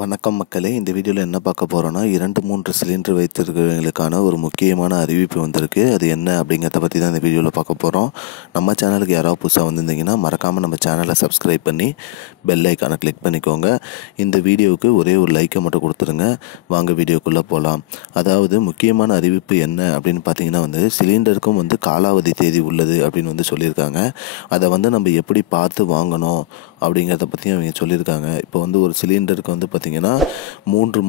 வணக்கம் மக்களே, இந்த வீடியோவில் என்ன பார்க்க போகிறோன்னா 2-3 சிலிண்டர் வைத்திருக்கிறவங்களுக்கான ஒரு முக்கியமான அறிவிப்பு வந்திருக்கு. அது என்ன அப்படிங்கிறத பற்றி தான் இந்த வீடியோவில் பார்க்க போகிறோம். நம்ம சேனலுக்கு யாராவது புதுசாக வந்திருந்தீங்கன்னா மறக்காமல் நம்ம சேனலை சப்ஸ்கிரைப் பண்ணி பெல் ஐக்கானை கிளிக் பண்ணிக்கோங்க. இந்த வீடியோவுக்கு ஒரே ஒரு லைக்கை மட்டும் கொடுத்துருங்க. வாங்க வீடியோக்குள்ளே போகலாம். அதாவது முக்கியமான அறிவிப்பு என்ன அப்படின்னு பார்த்தீங்கன்னா சிலிண்டருக்கும் காலாவதி தேதி உள்ளது அப்படின்னு சொல்லியிருக்காங்க. அதை நம்ம எப்படி பார்த்து வாங்கணும் அப்படிங்கிறத பற்றி அவங்க சொல்லியிருக்காங்க. இப்போ ஒரு சிலிண்டருக்கு பார்த்தீங்கன்னா 3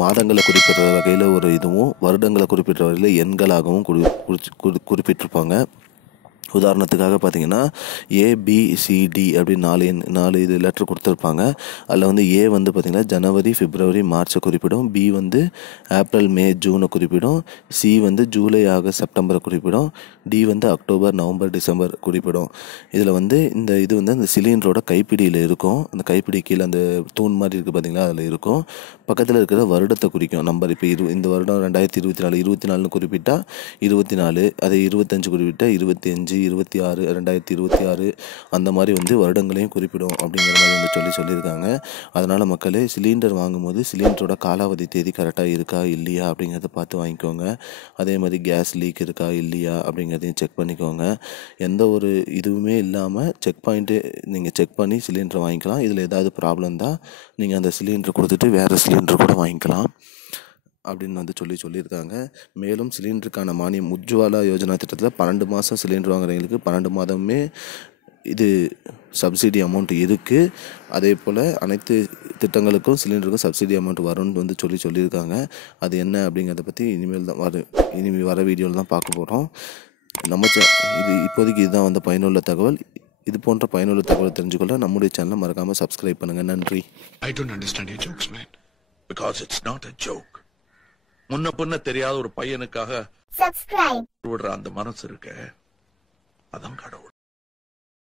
மாதங்களை குறிப்பிட்ட வகையில் ஒரு இதுவும் வருடங்களை குறிப்பிட்ட வகையில் எண்களாகவும் குறிப்பிட்டிருப்பாங்க. உதாரணத்துக்காக பார்த்தீங்கன்னா ABCD அப்படின்னு 4 இது லெட்டர் கொடுத்துருப்பாங்க. அதில் A பார்த்தீங்கன்னா ஜனவரி, பிப்ரவரி, மார்ச்சை குறிப்பிடும். B ஏப்ரல், மே, ஜூனை குறிப்பிடும். C ஜூலை, ஆகஸ்ட், செப்டம்பரை குறிப்பிடும். D அக்டோபர், நவம்பர், டிசம்பர் குறிப்பிடும். இதில் இந்த இது அந்த சிலிண்டரோட கைப்பிடியில் இருக்கும். அந்த கைப்பிடி கீழே அந்த தூண் மாதிரி இருக்குது பார்த்தீங்களா, அதில் இருக்கும். பக்கத்தில் இருக்கிற வருடத்தை குறிக்கும் நம்பர். இப்போ இந்த வருடம் 2024 24ன்னு குறிப்பிட்டால் 24, அதை 25 குறிப்பிட்டால் 25, 26, 2026 அந்த மாதிரி வருடங்களையும் குறிப்பிடும் அப்படிங்கிற மாதிரி சொல்லியிருக்காங்க. அதனால் மக்களே, சிலிண்டர் வாங்கும்போது சிலிண்டரோட காலாவதி தேதி கரெக்டாக இருக்கா இல்லையா அப்படிங்கிறத பார்த்து வாங்கிக்கோங்க. அதே மாதிரி கேஸ் லீக் இருக்கா இல்லையா அப்படிங்கிறதையும் செக் பண்ணிக்கோங்க. எந்த ஒரு இதுவுமே இல்லாமல் நீங்கள் செக் பண்ணி சிலிண்டர் வாங்கிக்கலாம். இதில் ஏதாவது ப்ராப்ளம் தான் நீங்கள் அந்த சிலிண்டர் கொடுத்துட்டு வேறு சிலிண்டர் கூட வாங்கிக்கலாம் அப்படின்னு சொல்லியிருக்காங்க. மேலும் சிலிண்டருக்கான மானியம் உஜ்வாலா யோஜனா திட்டத்தில் 12 மாதம் சிலிண்டர் வாங்குறவங்களுக்கு 12 மாதமே இது சப்சிடி அமௌண்ட் இருக்குது. அதே போல் அனைத்து திட்டங்களுக்கும் சிலிண்டருக்கும் சப்சிடி அமௌண்ட் வரும்னு சொல்லியிருக்காங்க. அது என்ன அப்படிங்கிறத பற்றி இனிமேல் வர வீடியோவில் தான் பார்க்க போகிறோம். இது இப்போதைக்கு இதுதான் பயனுள்ள தகவல். இது போன்ற பயனுள்ள தகவல் தெரிஞ்சுக்கொள்ள நம்முடைய சேனலை மறக்காமல் சப்ஸ்கிரைப் பண்ணுங்கள். நன்றி. I don't understand your jokes, man. Because it's not a joke. முன்ன பின்ன தெரியாத ஒரு பையனுக்காக விடுற அந்த மனசு இருக்க, அதான் கடவுள்.